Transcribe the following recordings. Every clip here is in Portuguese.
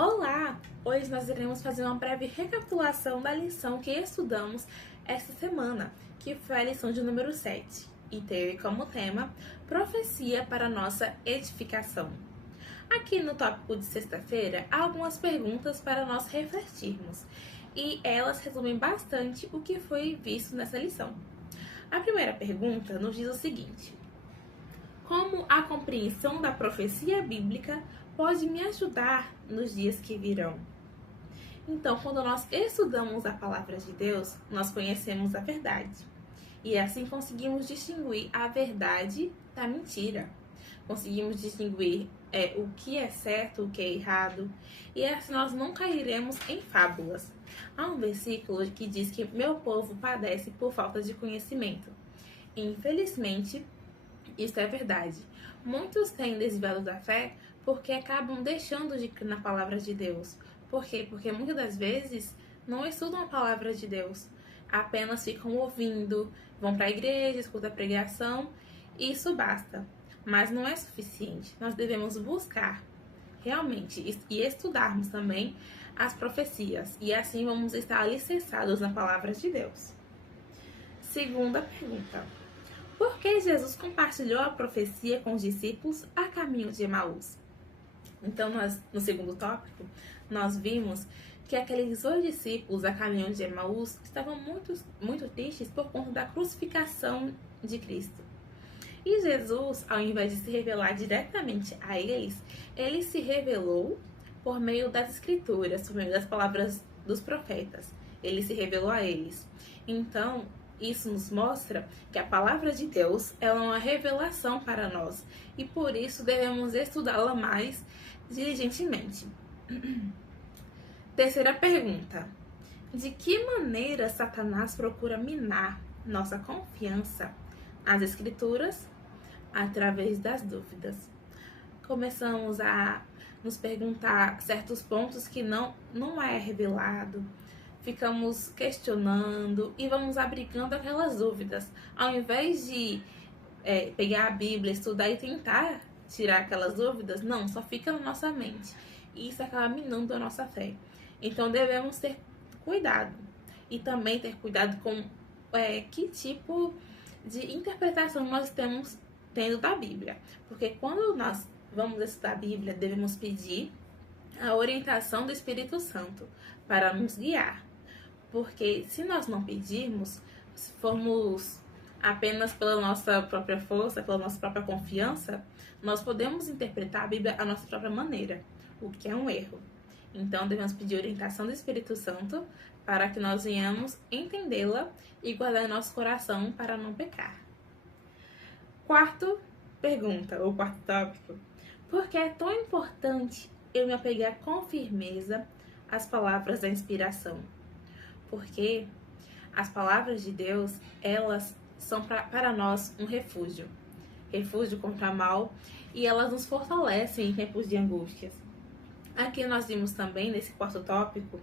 Olá! Hoje nós iremos fazer uma breve recapitulação da lição que estudamos esta semana, que foi a lição de número 7, e teve como tema Profecia para nossa edificação. Aqui no tópico de sexta-feira, há algumas perguntas para nós refletirmos, e elas resumem bastante o que foi visto nessa lição. A primeira pergunta nos diz o seguinte: como a compreensão da profecia bíblica pode me ajudar nos dias que virão? Então, quando nós estudamos a palavra de Deus, nós conhecemos a verdade. E assim conseguimos distinguir a verdade da mentira. Conseguimos distinguir o que é certo, o que é errado. E assim nós não cairemos em fábulas. Há um versículo que diz que meu povo padece por falta de conhecimento. E, infelizmente, isso é verdade. Muitos têm desviado da fé porque acabam deixando de crer na palavra de Deus. Por quê? Porque muitas das vezes não estudam a palavra de Deus. Apenas ficam ouvindo, vão para a igreja, escutam a pregação, e isso basta. Mas não é suficiente. Nós devemos buscar realmente e estudarmos também as profecias. E assim vamos estar alicerçados na palavra de Deus. Segunda pergunta: por que Jesus compartilhou a profecia com os discípulos a caminho de Emaús? Então, no segundo tópico, nós vimos que aqueles 2 discípulos a caminho de Emaús estavam muito tristes por conta da crucificação de Cristo. E Jesus, ao invés de se revelar diretamente a eles, ele se revelou por meio das escrituras, por meio das palavras dos profetas. Ele se revelou a eles. Então, isso nos mostra que a palavra de Deus é uma revelação para nós e por isso devemos estudá-la mais diligentemente. Terceira pergunta: de que maneira Satanás procura minar nossa confiança nas Escrituras? Através das dúvidas. Começamos a nos perguntar certos pontos que não é revelado. Ficamos questionando e vamos abrigando aquelas dúvidas. Ao invés de pegar a Bíblia, estudar e tentar tirar aquelas dúvidas, não, só fica na nossa mente. E isso acaba minando a nossa fé. Então devemos ter cuidado. E também ter cuidado com que tipo de interpretação nós temos tendo da Bíblia. Porque quando nós vamos estudar a Bíblia, devemos pedir a orientação do Espírito Santo para nos guiar. Porque se nós não pedirmos, se formos apenas pela nossa própria força, pela nossa própria confiança, nós podemos interpretar a Bíblia à nossa própria maneira, o que é um erro. Então, devemos pedir orientação do Espírito Santo para que nós venhamos entendê-la e guardar em nosso coração para não pecar. Quarta pergunta, ou quarto tópico: por que é tão importante eu me apegar com firmeza às palavras da inspiração? Porque as palavras de Deus, elas são para nós um refúgio contra o mal, e elas nos fortalecem em tempos de angústias. Aqui nós vimos também, nesse quarto tópico,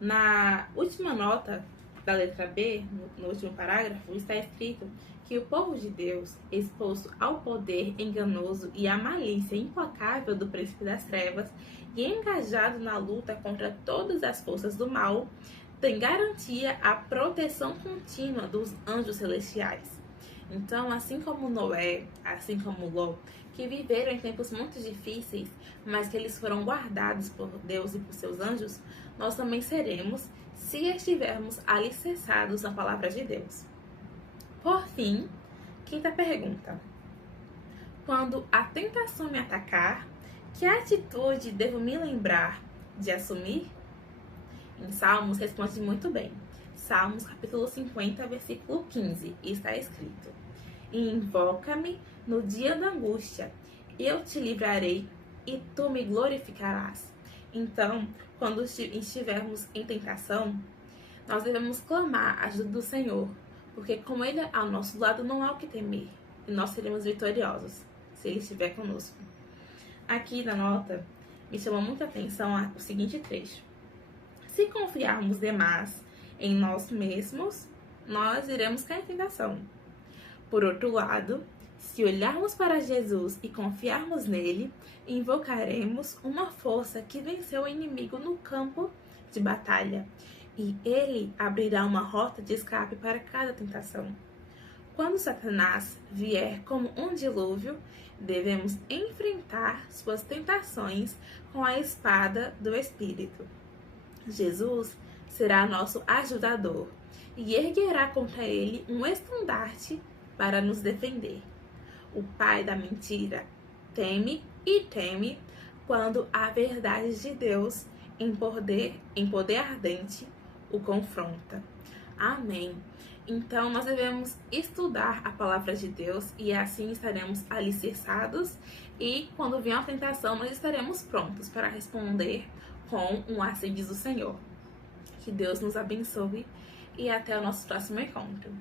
na última nota da letra B, no último parágrafo, está escrito que o povo de Deus, exposto ao poder enganoso e à malícia implacável do príncipe das trevas e engajado na luta contra todas as forças do mal, tem garantia a proteção contínua dos anjos celestiais. Então, assim como Noé, assim como Ló, que viveram em tempos muito difíceis, mas que eles foram guardados por Deus e por seus anjos, nós também seremos, se estivermos alicerçados na palavra de Deus. Por fim, quinta pergunta: quando a tentação me atacar, que atitude devo me lembrar de assumir? Em Salmos responde muito bem. Salmos capítulo 50, versículo 15, está escrito: invoca-me no dia da angústia, eu te livrarei e tu me glorificarás. Então, quando estivermos em tentação, nós devemos clamar a ajuda do Senhor, porque como Ele é ao nosso lado, não há o que temer, e nós seremos vitoriosos, se Ele estiver conosco. Aqui na nota, me chamou muita atenção o seguinte trecho: se confiarmos demais em nós mesmos, nós iremos cair em tentação. Por outro lado, Se olharmos para Jesus e confiarmos nele, invocaremos uma força que venceu o inimigo no campo de batalha, e ele abrirá uma rota de escape para cada tentação. Quando Satanás vier como um dilúvio, devemos enfrentar suas tentações com a espada do Espírito. Jesus será nosso ajudador e erguerá contra ele um estandarte para nos defender. O pai da mentira teme e teme quando a verdade de Deus em poder ardente o confronta. Amém. Então, nós devemos estudar a palavra de Deus e assim estaremos alicerçados e quando vier uma tentação, nós estaremos prontos para responder com um assim diz o Senhor. Que Deus nos abençoe e até o nosso próximo encontro.